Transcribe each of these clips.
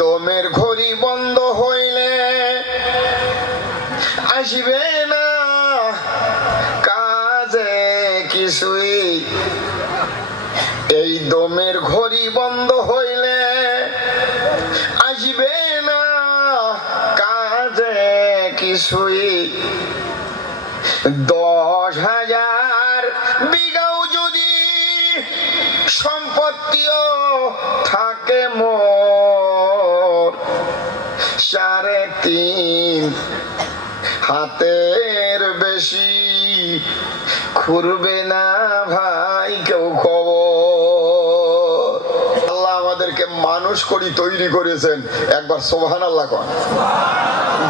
দমের ঘড়ি বন্ধ হইলে আসবে না কাজে কিছুই। এই দমের ঘড়ি বন্ধ হইলে আসবে না কাজে কিছুই। 10,000 বিঘাও যদি সম্পত্তিও থাকে মোর, 3.5 হাতের বেশি খুরবে না ভাই কেউ খবর। আল্লাহ আমাদেরকে মানুষ করি তৈরি করেছেন, একবার সুবহানাল্লাহ কোন,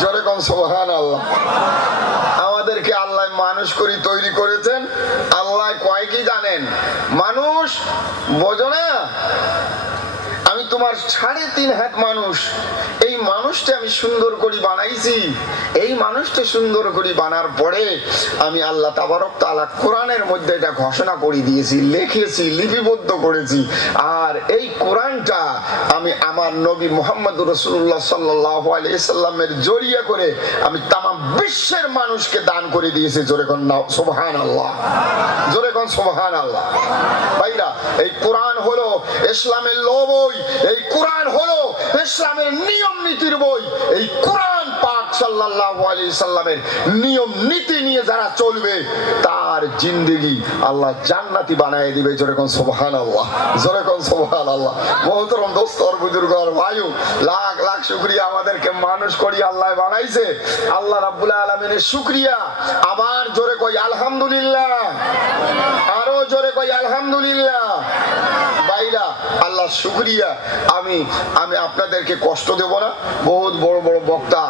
জোরে কোন সুবহানাল্লাহ। আমাদেরকে আল্লাহ মানুষ করি তৈরি করেছেন। আল্লাহ কয় কি জানেন? মানুষ বোঝো না, আমি তোমার 3.5 হাত মানুষ, এই মানুষটা আমি সুন্দর করে বানাইছি। এই মানুষটা সুন্দর করে বানার পরে আমি আল্লাহ তাবারক তাআলা কোরআনের মধ্যে এটা ঘোষণা করে দিয়েছি, লিখেছি, লিপিবদ্ধ করেছি। আর এই কোরআনটা আমি আমার নবী মুহাম্মদুর রাসূলুল্লাহ সাল্লাল্লাহু আলাইহি সাল্লামের জরিয়া করে আমি তামাম বিশ্বের মানুষকে দান করে দিয়েছি। জোরে কোন সুবহানাল্লাহ, জোরে কোন সুবহানাল্লাহ। ভাইরা, এই কোরআন হলো ইসলামের লবই, এই কোরআন হলো ইসলামের নিয়ম নীতির বই। এই কোরআন পাক সাল্লাল্লাহু আলাইহি সাল্লামের নিয়ম নীতি নিয়ে যারা চলবে তার জিন্দেগি আল্লাহ জান্নাতি বানায় দিবে। জোরে কোন সুবহানাল্লাহ, জোরে কোন সুবহানাল্লাহ। মুহতারাম দোস্ত আর বুজুর্গ আর ভাইও, লাখ লাখ শুকরিয়া আমাদেরকে মানুষ করি আল্লাহ বানাইছে। আল্লাহ রাব্বুল আলামিনের শুকরিয়া। আবার জোরে কই আলহামদুলিল্লাহ, আরো জোরে কই আলহামদুলিল্লাহ। ভাইরা, আল্লাহ শুকরিয়া। আমি আপনাদেরকে কষ্ট দেব না। বহুত বড় বড় বক্তা,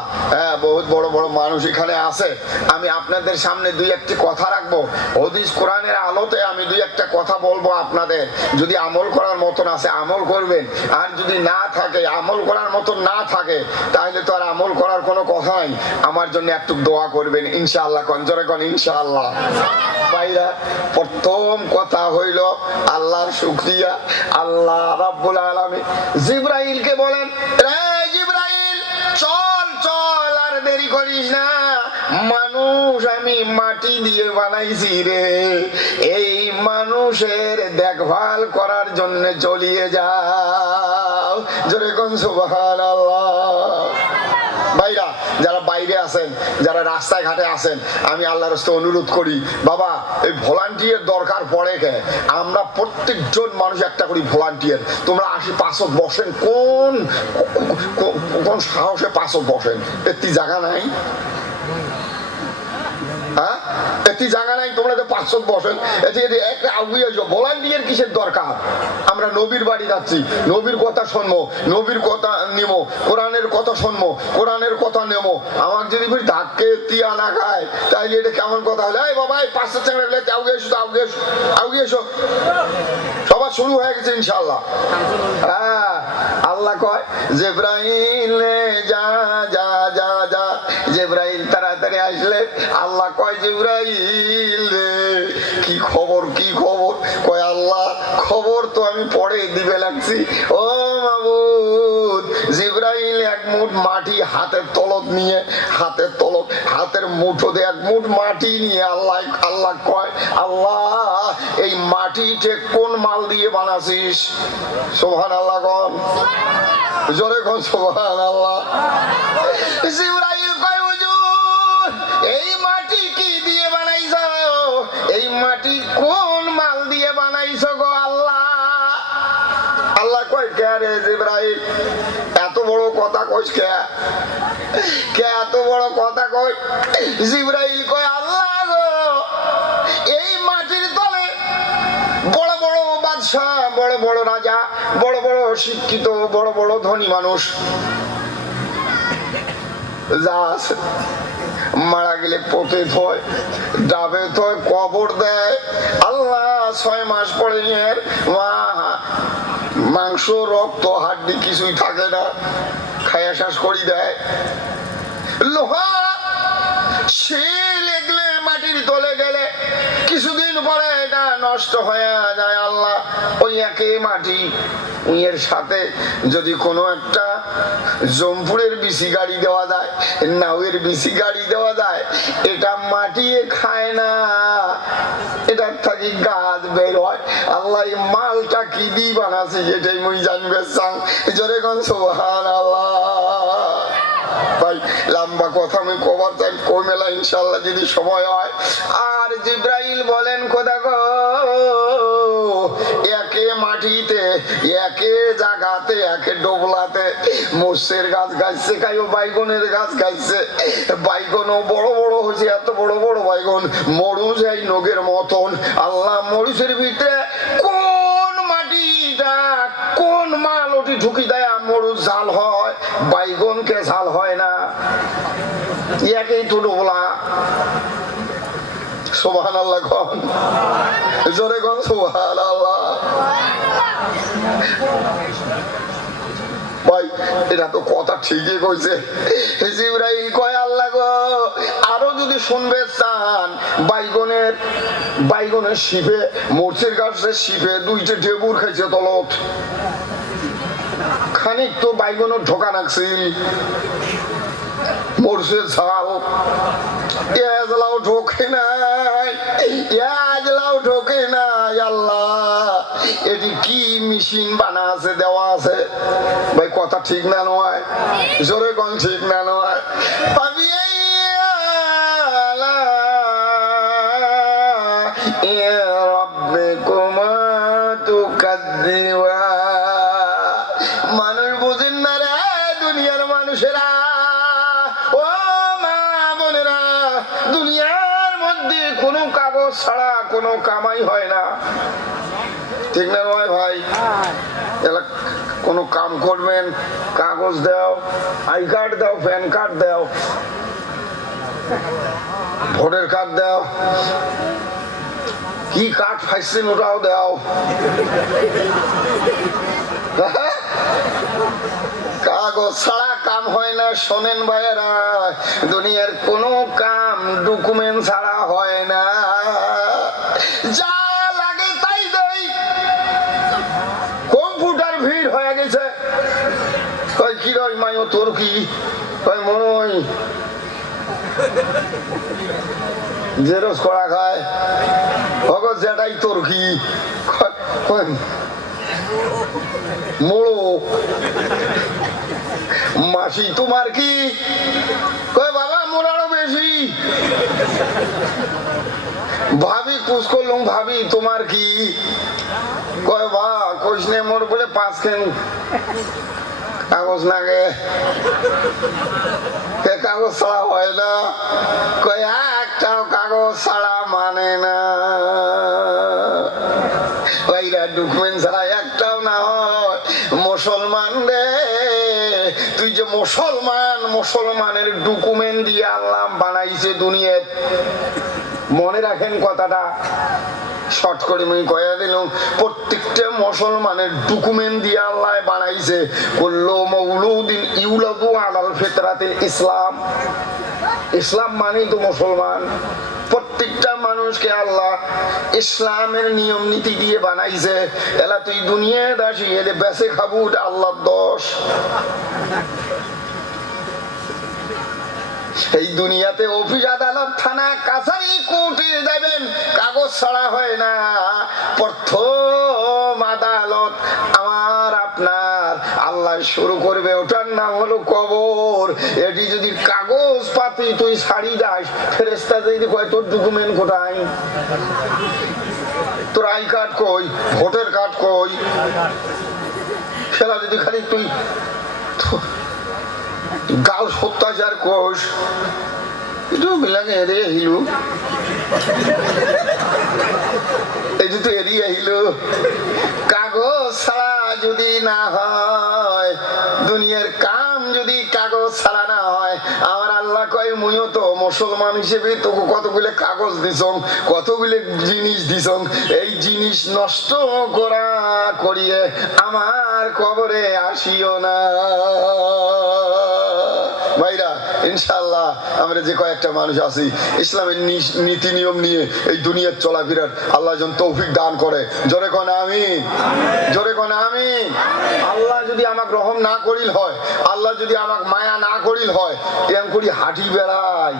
বহুত বড় বড় মানুষ এখানে আছে। আমি আপনাদের সামনে 2-1টি কথা রাখবো। হাদিস কোরআনের আলোতে আমি 2-1টা কথা বলবো আপনাদের। যদি আমল করার মতন আছে আমল করবেন, আর যদি না থাকে, আমল করার মতন না থাকে, তাহলে তো আর আমল করার কোনো কথাই। আমার জন্য একটু দোয়া করবেন ইনশাআল্লাহ। কনজরে কোন ইনশাআল্লাহ। ভাইরা, প্রথম কথা হইল আল্লাহর শুকরিয়া। আল্লাহ রাব্বুল আলামিন জিবরাইলকে বলেন, রে জিবরাইল, চল চল, আর দেরি করিস না। মানুষ আমি মাটি দিয়ে বানাইছি রে, এই মানুষের দেখভাল করার জন্য চলিয়ে যাও। জোরে কোন সুবহানাল্লাহ। ভাইরা, যারা বাইরে আছেন, যারা রাস্তায় ঘাটে আছেন, আমি আল্লাহর রাস্তায় অনুরোধ করি, বাবা এই ভলান্টিয়ার দরকার পড়ে কে? আমরা প্রত্যেকজন মানুষ একটা করি ভলান্টিয়ার। তোমরা 80-500 বসেন, কোন কোন সাহসে 500 বসেন? এটি জায়গা নাই, হ্যাঁ এটি জায়গা নাই, তোমরা 500 বসেন। একটা ভলান্টিয়ার কিসের দরকার? আমরা নবীর বাড়ি যাচ্ছি, নবীর কথা শুনবো, নবীর কথা নিবো, কোরআনের কথা শুনবো, কোরআনের কথা নেবো। আমাকে যদি ধাক্কে তিয়া না খায়, তাইলে এটা কেমন কথা হলো? এই বাবা, এই 500 চ্যাংড়া আগে এসো, আগে এসো, আগে এসো। সবার শুরু হয়ে গেছে ইনশাআল্লাহ। হ্যাঁ, আল্লাহ কয় জিবরাইল যা যা যা যা। জিবরাইল তাড়াতাড়ি আসলে আল্লাহ কয়, জিবরাইল রে, কি খবর, কি খবর? কয় আল্লাহ, খবর তো আমি পরে দিবে লাগছি। ও মাবুদ, জিবরাইল 1 মুঠ মাটি হাতের তলত নিয়ে, হাতের তলত, হাতের মুঠো দিয়ে 1 মুঠ মাটি নিয়ে আল্লাহ কয়, আল্লাহ এই মাটিতে কোন মাল দিয়ে বানাছিস? সুবহানাল্লাহ কোন, জোরে কোন সুবহানাল্লাহ। জিবরাইল কয়, হুজুর এই মাটি কি দিয়ে বানাইছো? এই মাটি কোন মাল দিয়ে বানাইছো গো আল্লাহ? আল্লাহ কয়, কে রে জিবরাইল, এত বড় কথা কইস কে? কে এত বড় কথা কই? জিবরাইল কয়, আল্লাহ গো, এই মাটির তলে বড় বড় বাদশা, বড় বড় রাজা, বড় বড় শিক্ষিত, বড় বড় ধনী মানুষ যা আছে, মারা গেলে পোতে থয়, ডাবে থয়, কবর দেয়। আল্লাহ 6 মাস পরে মাংস, রক্ত, হাড্ডি কিছুই থাকে না, খায়া শেষ করি দেয়। লোহা সে লেগলে মাটির তলে গেলে কিছুদিন পরে এটা নষ্ট হয়ে যায় আল্লাহ ওই একই মাটি উইয়ের সাথে যদি কোনো একটা জম্পুরের বিসি গাড়ি দেওয়া যায়, নাউয়ের বিসি গাড়ি দেওয়া যায়, এটা মাটিয়ে খায় না, এটার থাকি গাছ বের হয়। আল্লাহ এই মালটা কি দিয়ে বানাচ্ছে এটাই মুই জানবে চাং। জোরে কোন সুবহানাল্লাহ। ভাই লম্বা কথা আমি কবার চাই কই মেলা ইনশাআল্লাহ যদি সময় হয়। আর জিব্রাইল বলেন খোদা গো একে মাটিতে একে জায়গাতে একে ডোবলাতে মোষের গাছ গাইছে কাইও বাইগনের গাছ গাইছে, বাইগনও বড় বড় হয়েছে, এত বড় বড় বাইগন, মরুচ এই নগের মতন। আল্লাহ মরুচের ভিতরে কোন মাটিটা কোন মাল ওটি ঢুকি দেয় মরুচ ঝাল হয়, বাইগনকে ঝাল হয় না, একই তো ডোবলা। সুবহানাল্লাহ কোন জোরে কোন সুবহানাল্লাহ। ভাই এটা তো কথা ঠিকই কইছে। জিবরাইল কয় আল্লাহ গো আরো যদি শুনবে চান বাইগনের শিপে মরচের গাছের শিপে দুইটা ঢেবুর খাইছে তলত, খানিক তো বাইগনের ঢোকা নাকছিল, মরচের ঝাল এজলাও ঢোকে নাই, এজলাও ঢোকে নাই। আল্লাহ এটি কি মেশিন বানা আছে দেওয়া আছে? ভাই কথা ঠিক না নয়? জোরে কোন ঠিক না নয়? পাবি মানুষ বুঝেন না রে দুনিয়ার মানুষেরা। ও মা বোনেরা, দুনিয়ার মধ্যে কোনো কাগজ ছাড়া কোনো কামাই হয় না, ঠিক না নয় ভাই? কোনো কাম করবেন কাগজ দাও, আই কার্ড দাও, প্যান কার্ড দাও, ভোটার কার্ড দাও, কি কার্ড ফাইছেন ওটাও দাও। কাগজ ছাড়া কাম হয় না। শোনেন ভাইয়েরা, দুনিয়ার কোনো কাম ডকুমেন্ট ছাড়া হয় না। যা লাগে তাই দেই। কম্পিউটার ভিড় হয়ে গেছে। কয় কি রয় মাইও তোর কি? কয় মনই জেরক্স করা খায়। অগো যেটাই তোর কি? মোড়ো মাসি তোমার কি? কয় বাবা মোড়ারও বেশি। ভাবি কুচ করলুম, ভাবি তোমার কি? কয় বা কইস নে মোর বলে 5 খেন কাগজ লাগে, কাগজ ছাড়া হয় না। কয় একটাও কাগজ ছাড়া মানে না, ডকুমেন্ট ছাড়া একটাও না হয়। মুসলমান রে তুই যে মুসলমান, মুসলমানের ডকুমেন্ট দিয়ে আল্লাহ বানাইছে দুনিয়ার। মনে রাখেন কথাটা, শর্ট করে আমি কয়া দিলাম। প্রত্যেকটা মুসলমানের ডকুমেন্ট দিয়ে আল্লাহ বানাইছে। কুল্লু মাউলুদিন ইউলাদু আলাল ফিতরাতিল ইসলাম। ইসলাম মানেই তো মুসলমান। প্রত্যেকটা মানুষকে আল্লাহ ইসলামের নিয়ম নীতি দিয়ে বানাইছে। এলা তুই দুনিয়ায় দাসি এলে বেঁচে খাবো, এটা আল্লাহর দোষ। এই দুনিয়াতে অফিস আদালত থানা কাছারি কোর্টে যাবেন, কাগজ ছাড়া হয় না। প্রথম আদালত আমার আপনার আল্লাহ শুরু করবে, ওটার নাম হলো কবর। এটি যদি কাগজ পাতি তুই ছাড়ি যাস, ফেরেশতা যদি কয় তোর ডকুমেন্ট কোথায়, তোর আই কার্ড কই, ভোটার কার্ড কই, সেটা যদি খালি তুই গাল সত্যাচার কোষ, একটু মিলাকে এড়িয়ে আহিল, এই তো এড়িয়ে আহিল। কাগজ ছাড়া যদি না হয়, দুনিয়ার কাম যদি কাগজ ছাড়া না হয়, আমার আল্লাহ কয় মুইও তো মুসলমান হিসেবে তোকে কতগুলো কাগজ দিছং, কতগুলো জিনিস দিছং, এই জিনিস নষ্ট করা করিয়ে আমার কবরে আসিও না। ভাইরা ইনশাআল্লাহ আমরা যে কয়েকটা মানুষ আছি ইসলামের নীতি নিয়ম নিয়ে এই দুনিয়ার চলাফেরার আল্লাহ যেন তৌফিক দান করে। জোরে কোন আমিন, জোরে কোন আমিন। আল্লাহ যদি আমাকে রহম না করিল হয়, আল্লাহ যদি আমাকে মায়া না করিল হয়, এরকম করি হাঁটি বেড়াই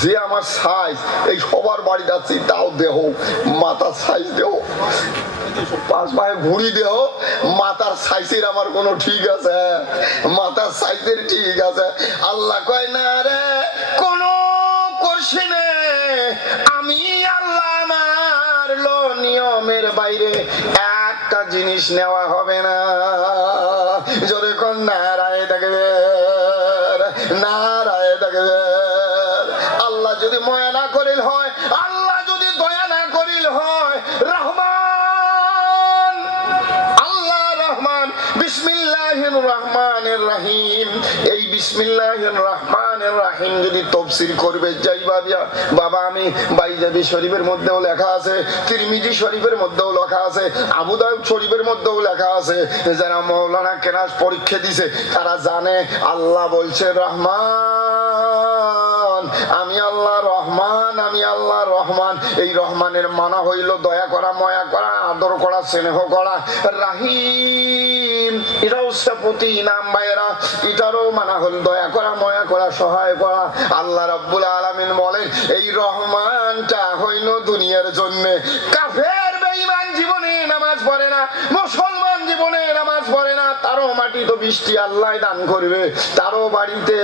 যে আমার সাইজ, এই সবার বাড়ি যাচ্ছি তাও দেহ মাথার সাইজ দেহ, পাঁচ পায়ে ঘুরি দেহ মাথার সাইজের আমার কোনো ঠিক আছে, মাথার সাইজের ঠিক আছে। আল্লাহ কয় না রে কোন করছি না আমি, আল্লাহ আমার লো নিয়মের বাইরে একটা জিনিস নেওয়া হবে না। জোরে কোন নারায়ে দেখবে, নারায়ে দেখবে। আল্লাহ যদি ময়া না করিল হয়, আল্লাহ যদি দয়া না করিল হয়, রহমান আল্লাহ রহমান বিসমিল্লাহির রহমানির রহিম, এই বিসমিল্লাহির রহমানির রহিম যদি তাফসীর করবে যাইবা বাবা, আমি বাইজাবি শরীফের মধ্যেও লেখা আছে, তিরমিজি শরীফের মধ্যেও লেখা আছে, আবু দাউদ শরীফের মধ্যেও লেখা আছে। যারা মাওলানা কেরাস পরীক্ষা দিছে তারা জানে আল্লাহ বলছে রহমান, আমি আল্লাহ রহমান, আমি আল্লাহ রহমান। এই রহমানের মানা হইল দয়া করা, ময়া করা, আদর করা, স্নেহ করা। রাহিম এটাও প্রতি নাম ভাইয়েরা, এটারও মানা হল দয়া করা, ময়া করা, সহায় করা। আল্লাহ রাব্বুল আলামিন বলেন এই রহমানটা হইল দুনিয়ার জন্য। কাফের বেঈমান জীবনে নামাজ পড়ে না, মুসলমান জীবনে নামাজ পড়ে না, তারও মাটি তো বৃষ্টি আল্লাহ দান করবে, তারও বাড়িতে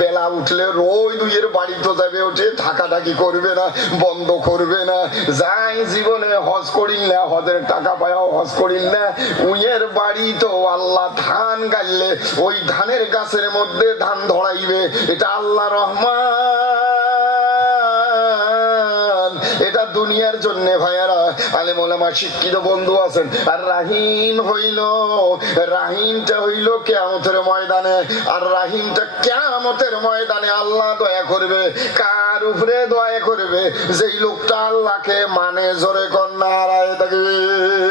বেলা উঠলে রোজ দুইয়ের বাড়ি তো যাবে, ওঠে ঢাকাঢাকি করবে না, বন্ধ করবে না। যাই জীবনে হজ করিল না, হজের টাকা পায়াও হজ করিল না, উইয়ের বাড়ি তো আল্লাহ ধান গাইলে ওই ধানের গাছের মধ্যে ধান ধরাইবে। এটা আল্লাহ রহমান, এটা দুনিয়ার জন্য ভাইয়ারা। আলেম ওলামা শিক্ষিত বন্ধু আছেন। আর রাহিম হইল, রাহিমটা হইল কিয়ামতের ময়দানে। আর রাহিমটা কিয়ামতের ময়দানে আল্লাহ দয়া করবে কার উপরে? দয়া করবে যেই লোকটা আল্লাহকে মানে। জোরে কর নারায়ে তাকবীর।